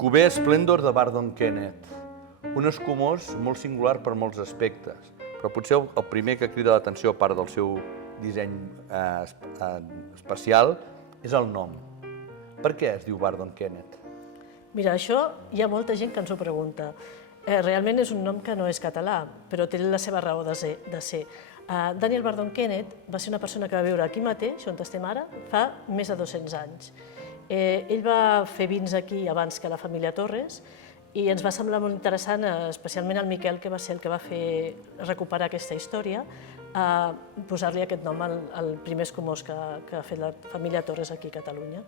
Cubé Splendor de Bardon Kenneth. Un escumós molt singular per molts aspectes, però potser el primer que crida l'atenció, a part del seu disseny especial, és el nom. Per què es diu Bardon Kenneth? Mira, això hi ha molta gent que ens ho pregunta. Realment és un nom que no és català, però té la seva raó de ser. Daniel Bardon Kenneth va ser una persona que va viure aquí mateix, on estem ara, fa més de 200 anys. Ell va fer vins aquí abans que la família Torres i ens va semblar molt interessant, especialment el Miquel, que va ser el que va fer recuperar aquesta història, posar-li aquest nom al primer escumós que ha fet la família Torres aquí a Catalunya.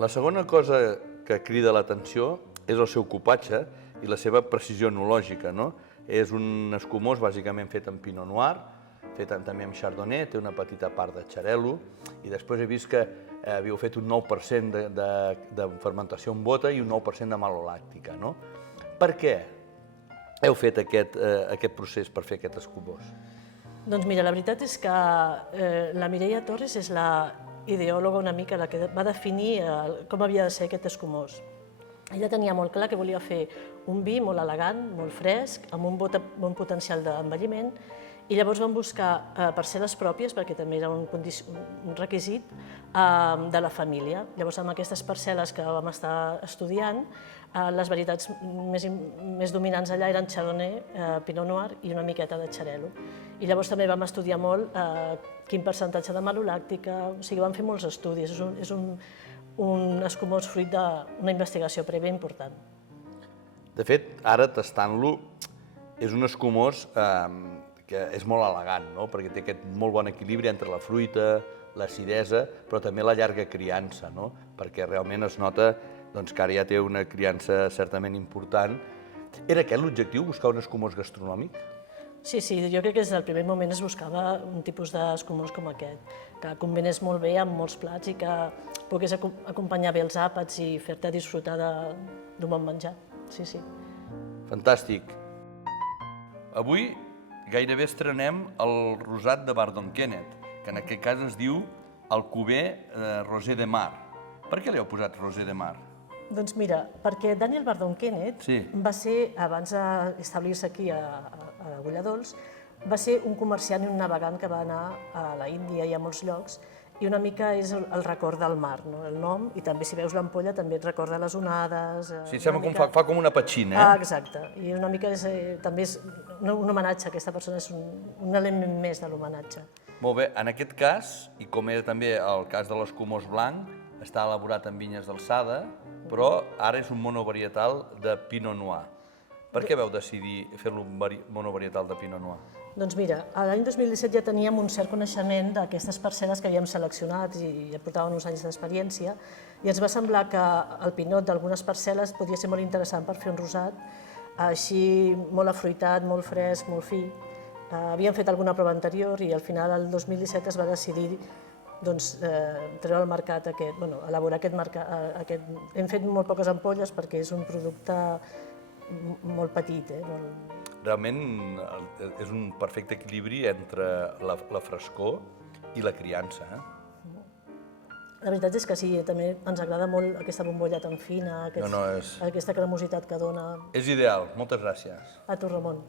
La segona cosa que crida l'atenció és el seu cupatge i la seva precisió enològica. És un escumós bàsicament fet amb Pinot Noir, fet també amb Chardonnay, té una petita part de Xarel·lo, i després he vist que havíeu fet un 9% de fermentació en bota i un 9% de malolàctica. Per què heu fet aquest procés per fer aquest escumós? Doncs mira, la veritat és que la Mireia Torres és la ideòloga una mica, la que va definir com havia de ser aquest escumós. Ella tenia molt clar que volia fer un vi molt elegant, molt fresc, amb un bon potencial d'envelliment, i llavors vam buscar parcel·les pròpies, perquè també era un requisit de la família. Llavors, amb aquestes parcel·les que vam estar estudiant, les varietats més dominants allà eren Chardonnay, Pinot Noir i una miqueta de Xarel·lo. I llavors també vam estudiar molt quin percentatge de malolàctica, o sigui, vam fer molts estudis. És un escumós fruit d'una investigació prèvia important. De fet, ara tastant-lo, és un escumós que és molt elegant, perquè té aquest molt bon equilibri entre la fruita, l'acidesa, però també la llarga criança, perquè realment es nota que ara ja té una criança certament important. Era aquest l'objectiu, buscar un escumós gastronòmic? Sí, jo crec que des del primer moment es buscava un tipus d'escumós com aquest, que combinés molt bé amb molts plats i que pogués acompanyar bé els àpats i fer-te disfrutar d'un bon menjar. Sí. Fantàstic. Avui gairebé estrenem el rosat de Bardon Kenneth, que en aquest cas es diu el Cubé Rosé de Mar. Per què li heu posat Rosé de Mar? Doncs mira, perquè Daniel Bardon Kenneth va ser, abans d'establir-se aquí a Agulladols, va ser un comerciant i un navegant que va anar a la Índia i a molts llocs, i una mica és el record del mar, el nom, i també si veus l'ampolla també et recorda les onades. Sí, sembla que fa com una petxina, Exacte, i una mica també és un homenatge, aquesta persona és un element més de l'homenatge. Molt bé, en aquest cas, i com era també el cas de l'escumós blanc, està elaborat en vinyes d'alçada, però ara és un monovarietal de Pinot Noir. Per què vau decidir fer-lo un monovarietal de Pinot Noir? Doncs mira, l'any 2017 ja teníem un cert coneixement d'aquestes parcel·les que havíem seleccionat i ja portaven uns anys d'experiència, i ens va semblar que el pinot d'algunes parcel·les podia ser molt interessant per fer un rosat, així molt afruitat, molt fresc, molt fi. Havíem fet alguna prova anterior i al final, el 2017, es va decidir treure al mercat elaborar aquest mercat. Hem fet molt poques ampolles perquè és un producte molt petit. Realment és un perfecte equilibri entre la frescor i la criança. La veritat és que sí, també ens agrada molt aquesta bombolla tan fina, aquesta cremositat que dona. És ideal. Moltes gràcies. A tu, Ramon.